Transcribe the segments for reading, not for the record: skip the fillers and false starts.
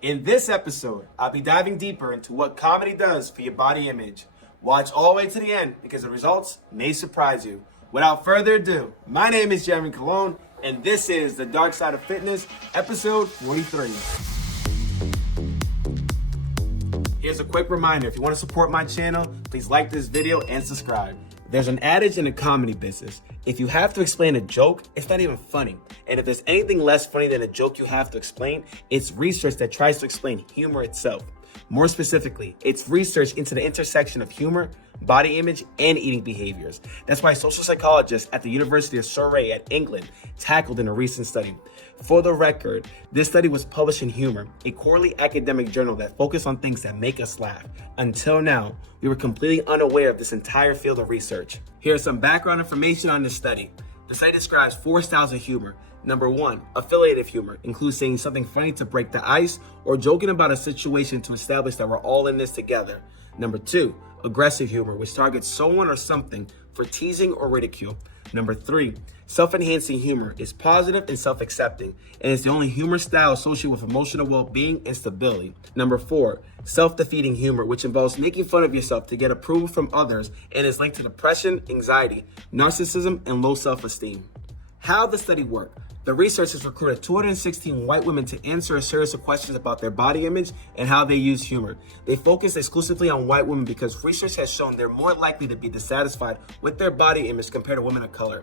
In this episode, I'll be diving deeper into what comedy does for your body image. Watch all the way to the end because the results may surprise you. Without further ado, my name is Jeremy Colon, and this is The Dark Side of Fitness, episode 43. Here's a quick reminder, if you want to support my channel, please like this video and subscribe. There's an adage in the comedy business. If you have to explain a joke, it's not even funny. And if there's anything less funny than a joke you have to explain, it's research that tries to explain humor itself. More specifically, it's research into the intersection of humor, body image, and eating behaviors. That's why social psychologists at the University of Surrey at England tackled in a recent study. For the record, this study was published in Humor, a quarterly academic journal that focused on things that make us laugh. Until now, we were completely unaware of this entire field of research. Here's some background information on this study. The study describes 4 styles of humor. Number 1, affiliative humor includes saying something funny to break the ice or joking about a situation to establish that we're all in this together. Number 2, aggressive humor, which targets someone or something for teasing or ridicule. Number 3, self-enhancing humor is positive and self-accepting, and is the only humor style associated with emotional well-being and stability. Number 4, self-defeating humor, which involves making fun of yourself to get approval from others and is linked to depression, anxiety, narcissism, and low self-esteem. How the study worked. The researchers recruited 216 white women to answer a series of questions about their body image and how they use humor. They focused exclusively on white women because research has shown they're more likely to be dissatisfied with their body image compared to women of color.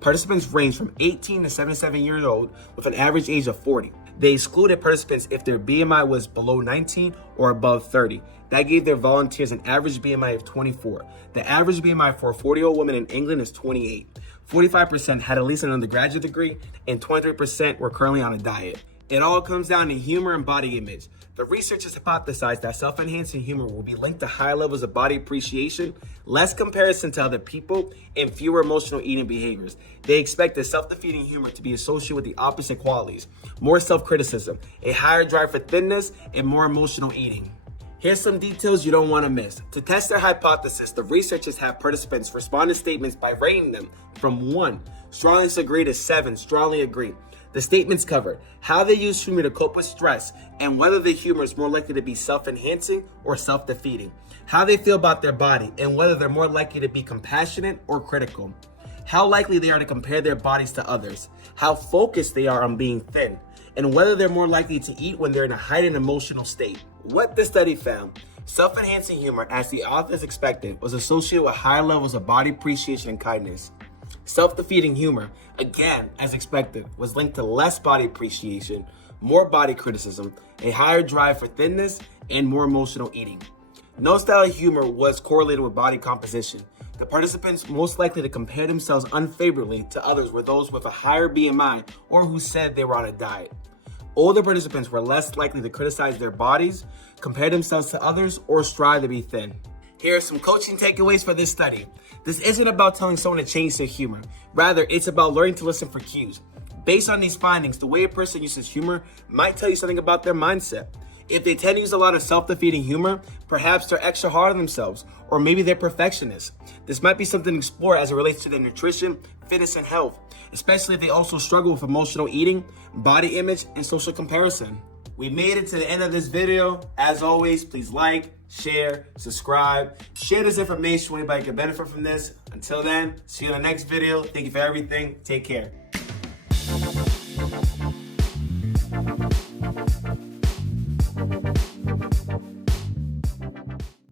Participants ranged from 18 to 77 years old with an average age of 40. They excluded participants if their BMI was below 19 or above 30. That gave their volunteers an average BMI of 24. The average BMI for a 40-year-old woman in England is 28. 45% had at least an undergraduate degree, and 23% were currently on a diet. It all comes down to humor and body image. The researchers hypothesized that self-enhancing humor will be linked to high levels of body appreciation, less comparison to other people, and fewer emotional eating behaviors. They expected self-defeating humor to be associated with the opposite qualities: more self-criticism, a higher drive for thinness, and more emotional eating. Here's some details you don't want to miss. To test their hypothesis, the researchers have participants respond to statements by rating them from 1, strongly disagree, to 7, strongly agree. The statements covered how they use humor to cope with stress and whether the humor is more likely to be self-enhancing or self-defeating. How they feel about their body and whether they're more likely to be compassionate or critical. How likely they are to compare their bodies to others. How focused they are on being thin. And whether they're more likely to eat when they're in a heightened emotional state. What the study found: self-enhancing humor, as the authors expected, was associated with higher levels of body appreciation and kindness. Self-defeating humor, again, as expected, was linked to less body appreciation, more body criticism, a higher drive for thinness, and more emotional eating. No style of humor was correlated with body composition. The participants most likely to compare themselves unfavorably to others were those with a higher BMI or who said they were on a diet. Older participants were less likely to criticize their bodies, compare themselves to others, or strive to be thin. Here are some coaching takeaways for this study. This isn't about telling someone to change their humor. Rather, it's about learning to listen for cues. Based on these findings, the way a person uses humor might tell you something about their mindset. If they tend to use a lot of self-defeating humor, perhaps they're extra hard on themselves, or maybe they're perfectionists. This might be something to explore as it relates to their nutrition, fitness, and health, especially if they also struggle with emotional eating, body image, and social comparison. We made it to the end of this video. As always, please like, share, subscribe, share this information so anybody can benefit from this. Until then, see you in the next video. Thank you for everything. Take care.